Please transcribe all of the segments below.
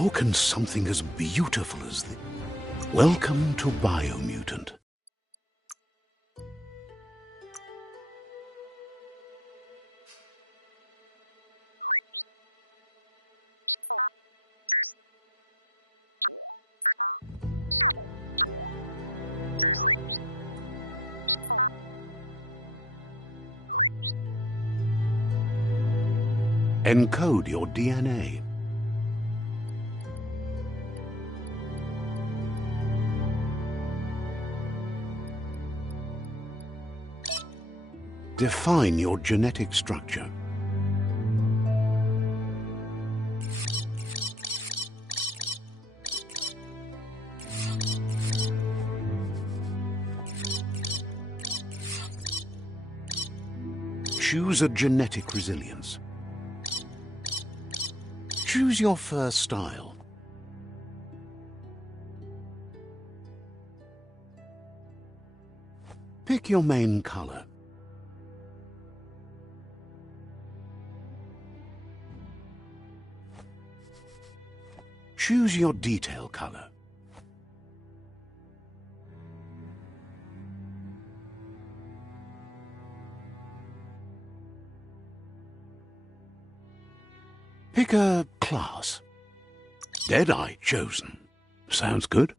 How can something as beautiful as this... Welcome to Biomutant. Encode your DNA. Define your genetic structure. Choose a genetic resilience. Choose your fur style. Pick your main color. Choose your detail color. Pick a class. Deadeye chosen. Sounds good.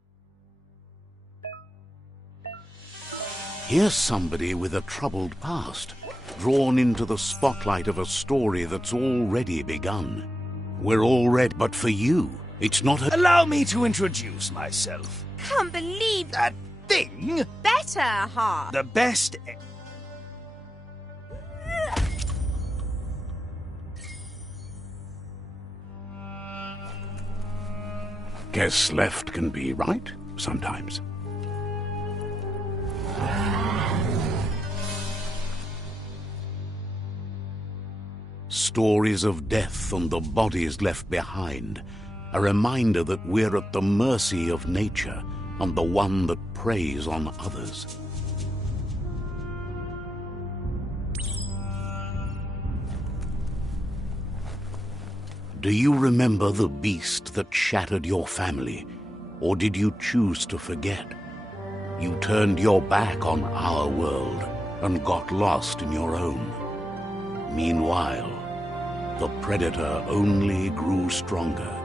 Here's somebody with a troubled past, drawn into the spotlight of a story that's already begun. We're all ready, but for you, it's not a... Allow me to introduce myself. Can't believe That thing? better half. The best... Guess left can be right, sometimes. Stories of death and the bodies left behind. A reminder that we're at the mercy of nature and the one that preys on others. Do you remember the beast that shattered your family, or did you choose to forget? You turned your back on our world and got lost in your own. Meanwhile, the predator only grew stronger.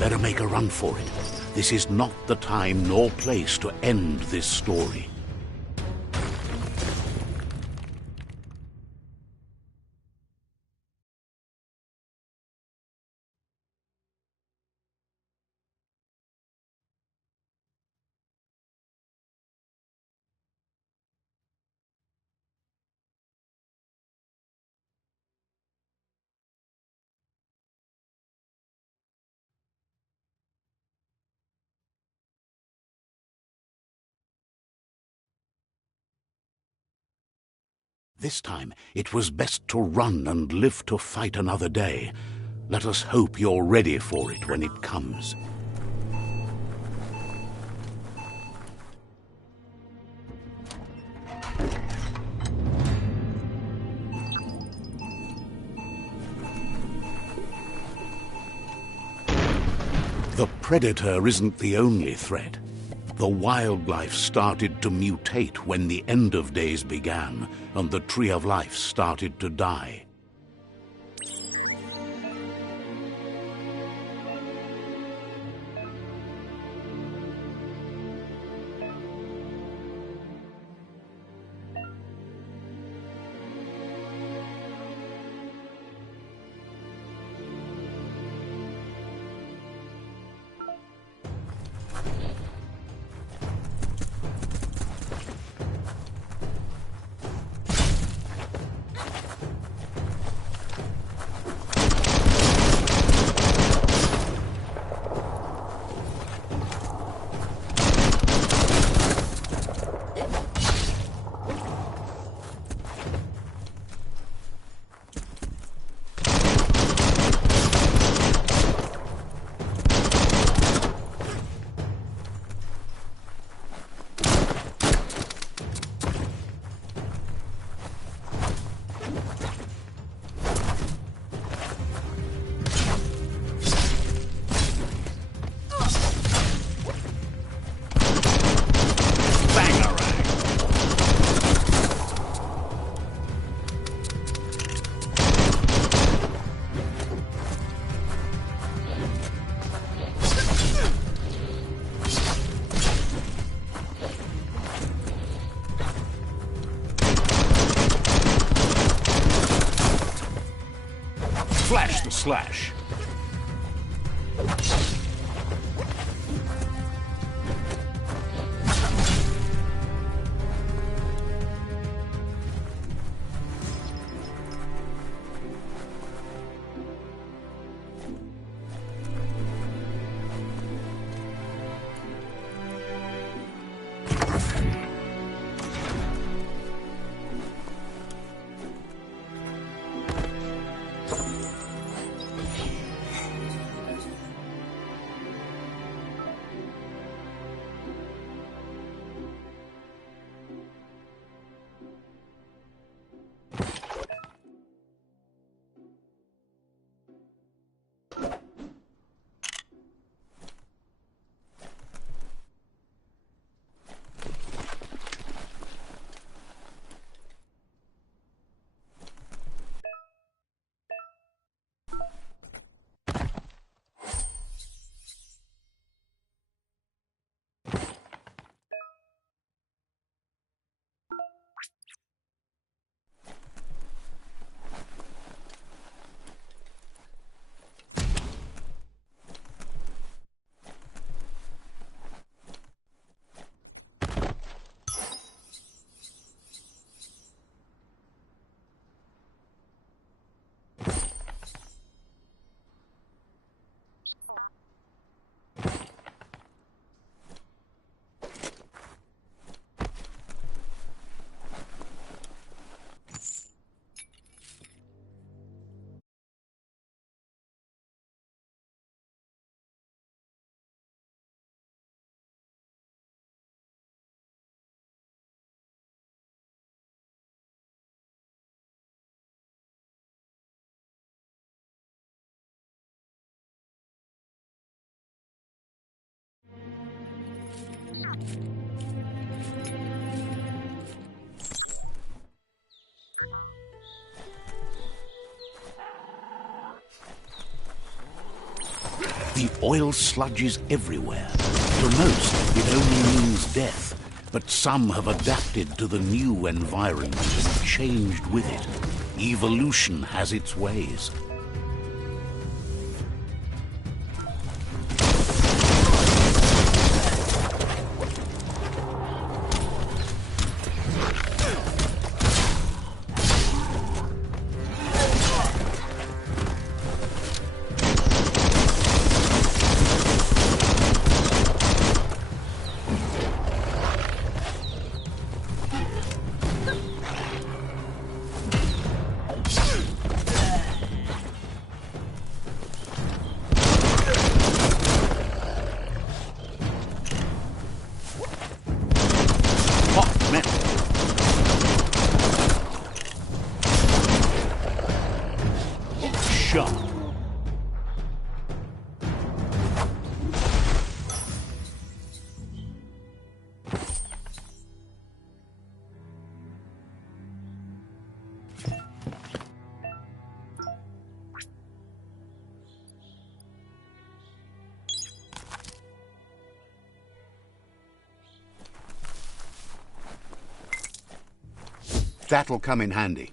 Better make a run for it. This is not the time nor place to end this story. This time, it was best to run and live to fight another day. Let us hope you're ready for it when it comes. predator isn't the only threat. The wildlife started to mutate when the end of days began, and the Tree of Life started to die. Flash the slash. The oil sludges everywhere. To most, it only means death, but some have adapted to the new environment and changed with it. Evolution has its ways. That'll come in handy.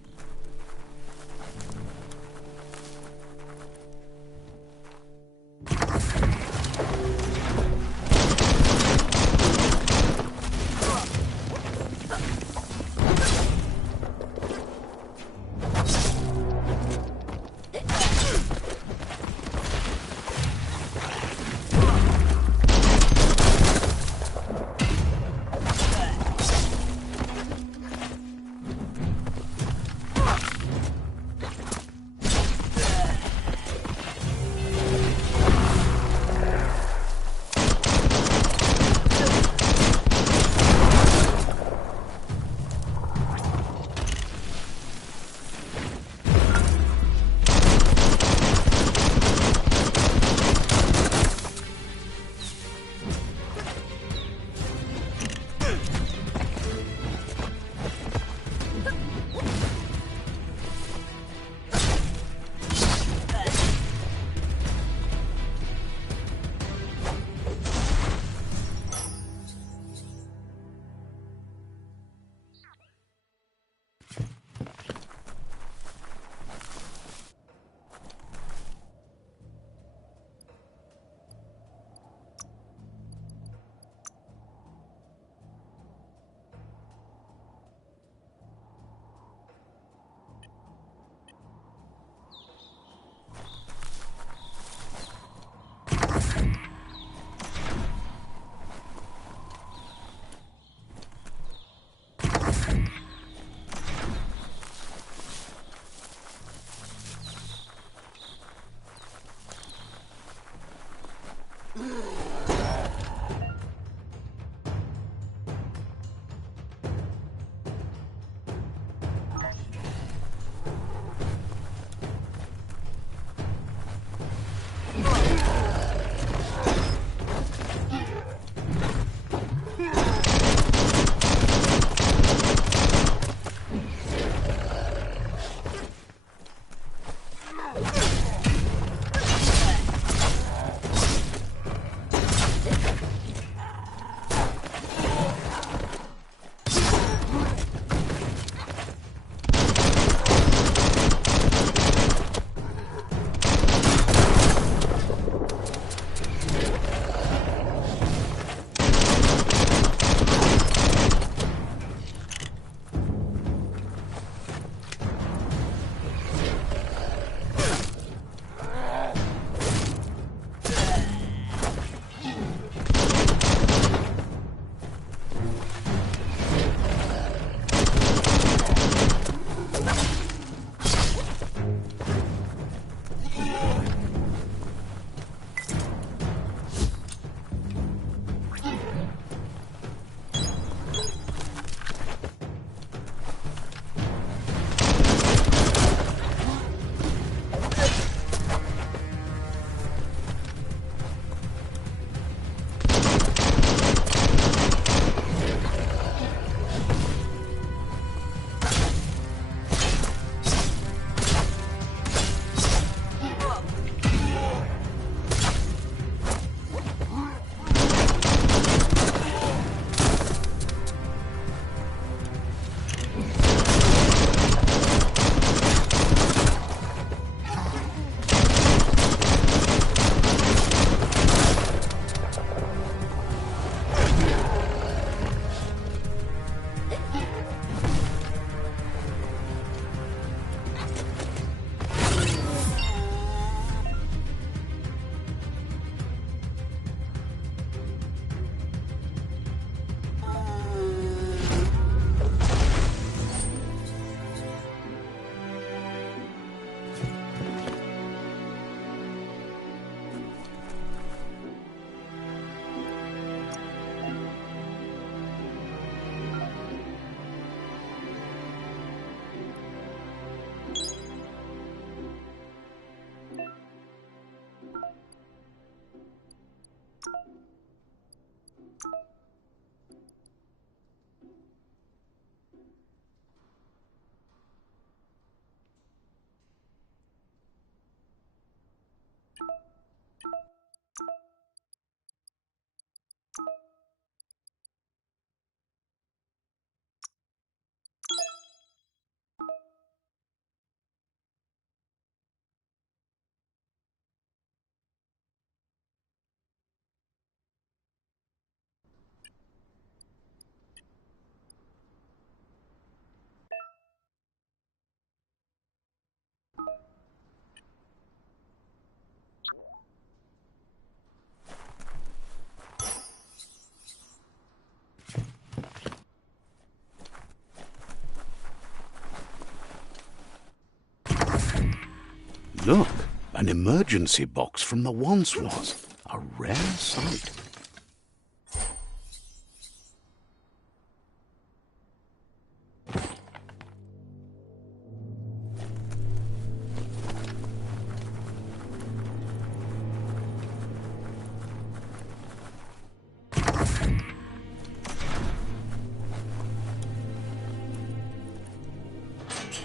Look, an emergency box from the once was. A rare sight.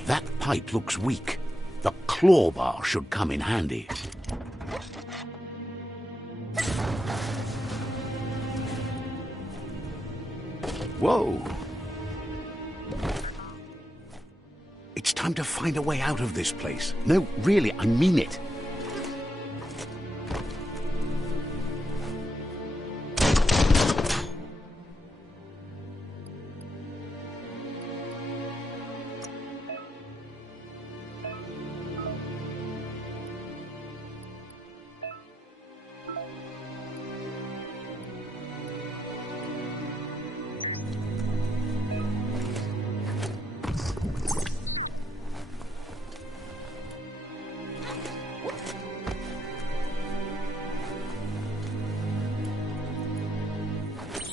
That pipe looks weak. The claw bar should come in handy. Whoa! It's time to find a way out of this place. No, really, I mean it.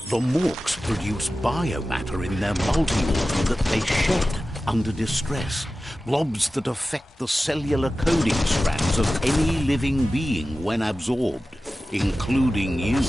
The Morks produce biomatter in their multi-organ that they shed under distress. Blobs that affect the cellular coding strands of any living being when absorbed, including you.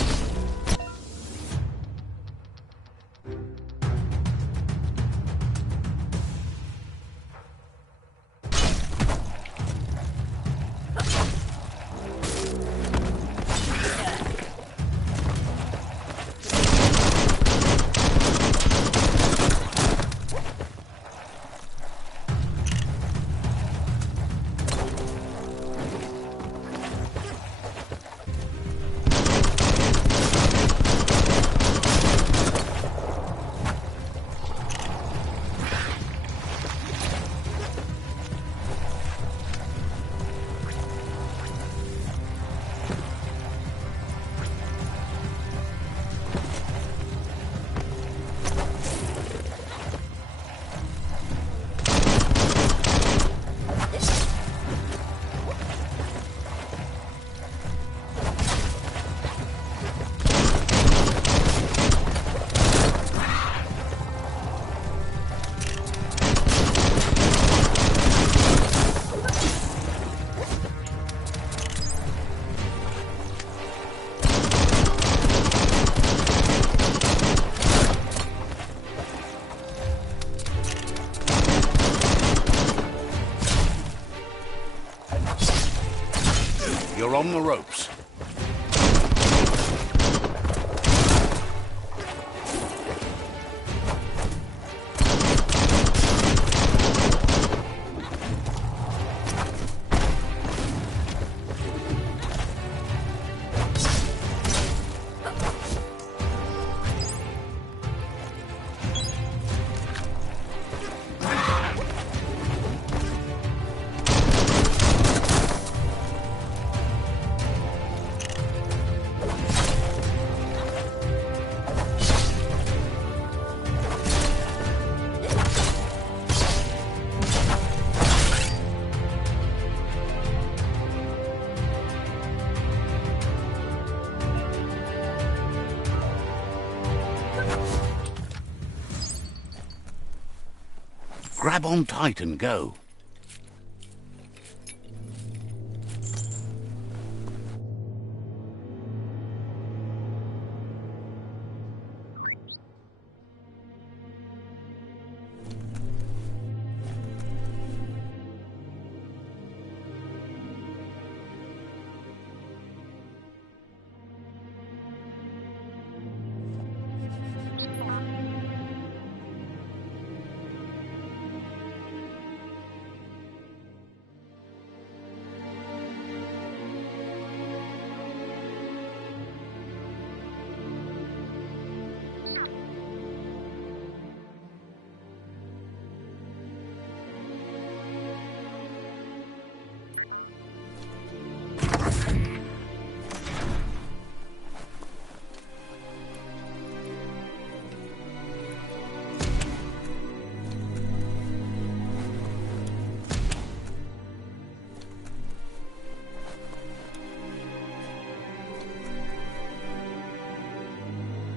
You're on the ropes. Grab on tight and go.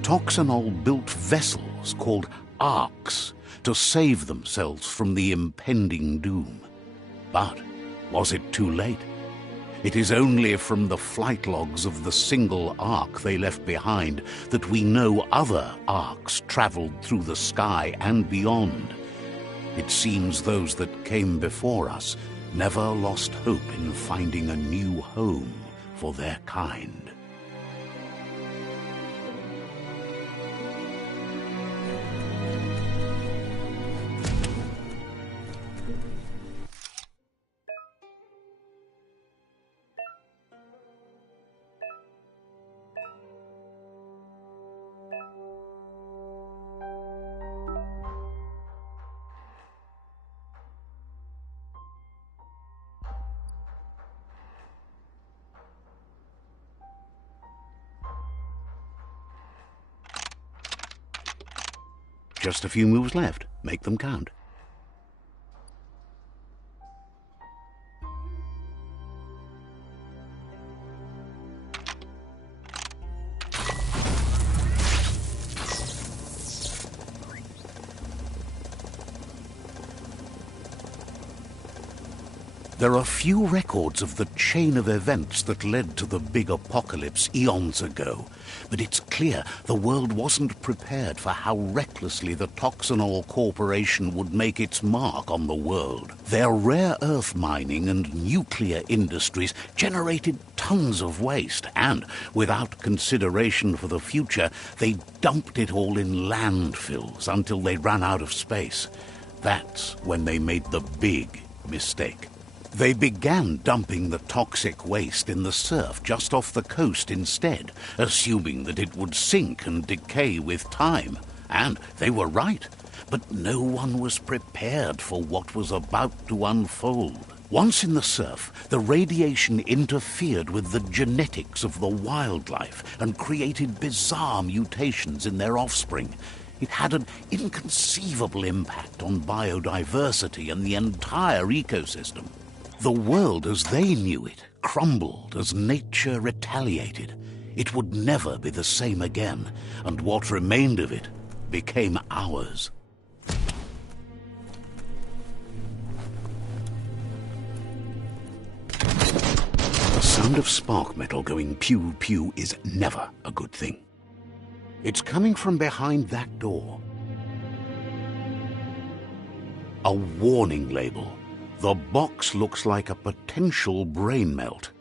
Toxanol built vessels called arks to save themselves from the impending doom. But was it too late? It is only from the flight logs of the single ark they left behind that we know other arks traveled through the sky and beyond. It seems those that came before us never lost hope in finding a new home for their kind. Just a few moves left. Make them count. There are few records of the chain of events that led to the big apocalypse eons ago, but it's clear the world wasn't prepared for how recklessly the Toxanol Corporation would make its mark on the world. Their rare earth mining and nuclear industries generated tons of waste, and without consideration for the future, they dumped it all in landfills until they ran out of space. That's when they made the big mistake. They began dumping the toxic waste in the surf just off the coast instead, assuming that it would sink and decay with time. And they were right. But no one was prepared for what was about to unfold. Once in the surf, the radiation interfered with the genetics of the wildlife and created bizarre mutations in their offspring. It had an inconceivable impact on biodiversity and the entire ecosystem. The world as they knew it crumbled as nature retaliated. It would never be the same again, and what remained of it became ours. The sound of spark metal going pew-pew is never a good thing. It's coming from behind that door. A warning label. The box looks like a potential brain melt.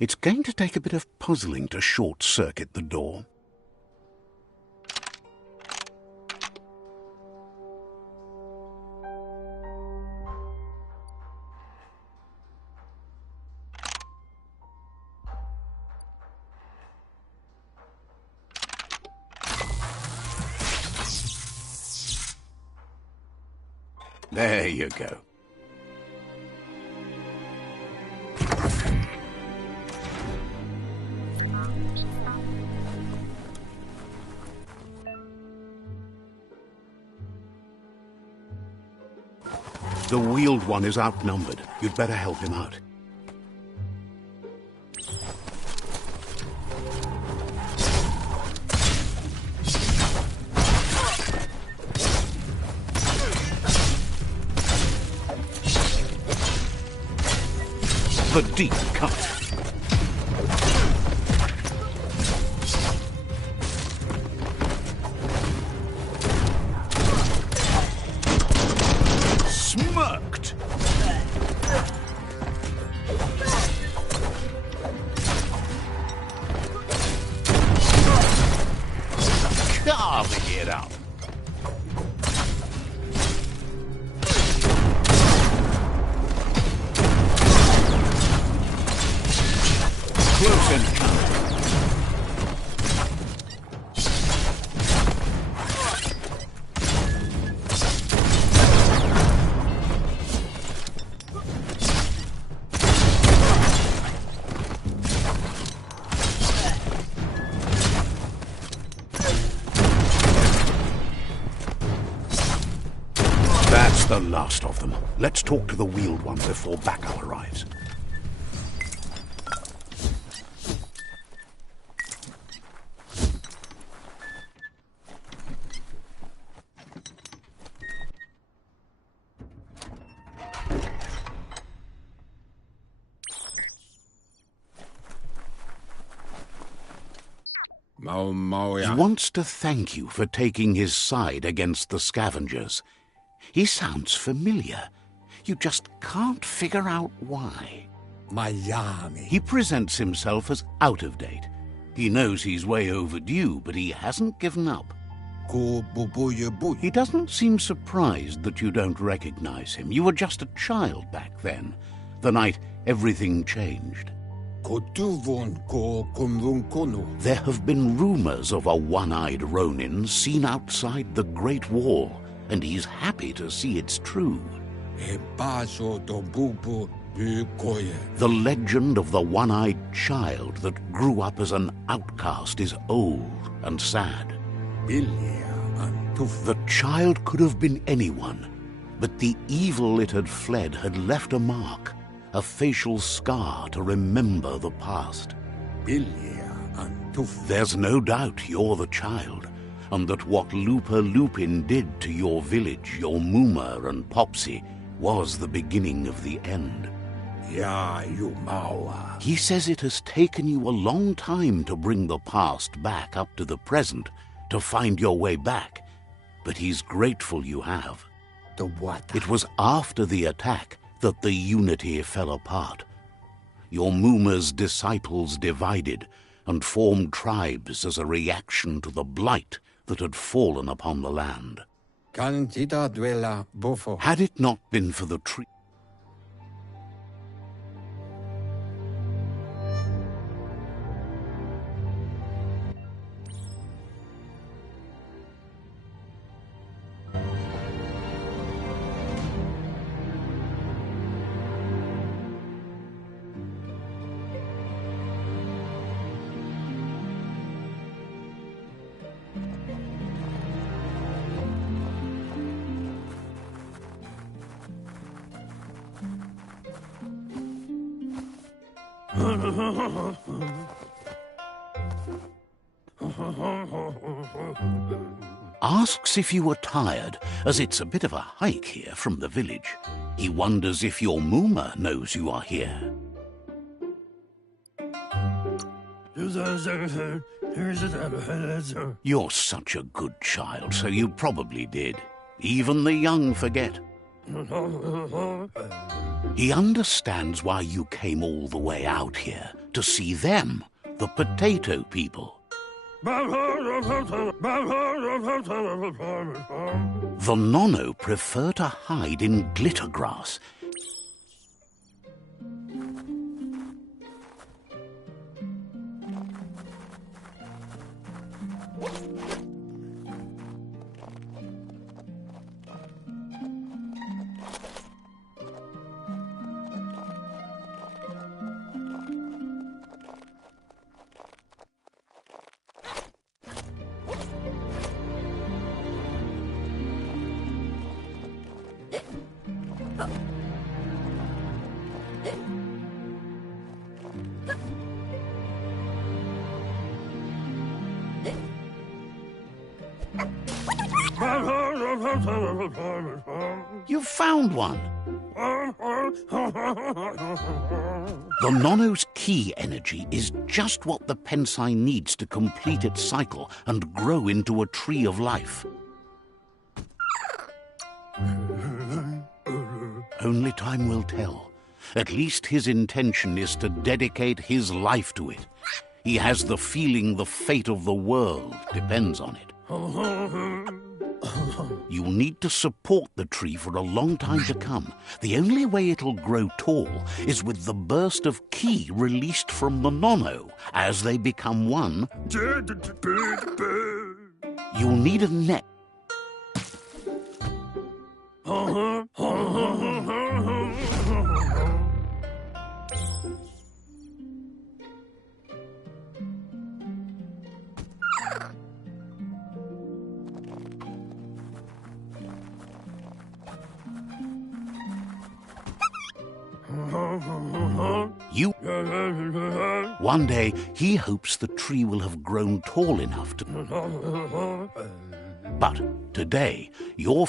It's going to take a bit of puzzling to short-circuit the door. There you go. The wheeled one is outnumbered. You'd better help him out. The deep cut. Smirked. Carving it up. Close encounter. That's the last of them. Let's talk to the wheeled one before backup arrives. He wants to thank you for taking his side against the scavengers. He sounds familiar. You just can't figure out why. He presents himself as out of date. He knows he's way overdue, but he hasn't given up. He doesn't seem surprised that you don't recognize him. You were just a child back then, the night everything changed. There have been rumors of a one-eyed Ronin seen outside the Great Wall, and he's happy to see it's true. The legend of the one-eyed child that grew up as an outcast is old and sad. The child could have been anyone, but the evil it had fled had left a mark, a facial scar to remember the past. There's no doubt you're the child, and that what Lupa Lupin did to your village, your Muma and Popsy, was the beginning of the end. He says it has taken you a long time to bring the past back up to the present, to find your way back, but he's grateful you have. It was after the attack that the unity fell apart. Your Muma's disciples divided and formed tribes as a reaction to the blight that had fallen upon the land. Had it not been for the tree... Asks if you were tired, as it's a bit of a hike here from the village. He wonders if your Muma knows you are here. You're such a good child, so you probably did. Even the young forget. He understands why you came all the way out here, to see them, the potato people. The Nono prefer to hide in glitter grass. You found one. The Nono's key energy is just what the Pensai needs to complete its cycle and grow into a tree of life. Only time will tell. At least his intention is to dedicate his life to it. He has the feeling the fate of the world depends on it. You'll need to support the tree for a long time to come. The only way it'll grow tall is with the burst of ki released from the Nono as they become one. You'll need a net. One day, he hopes the tree will have grown tall enough to... But today, your...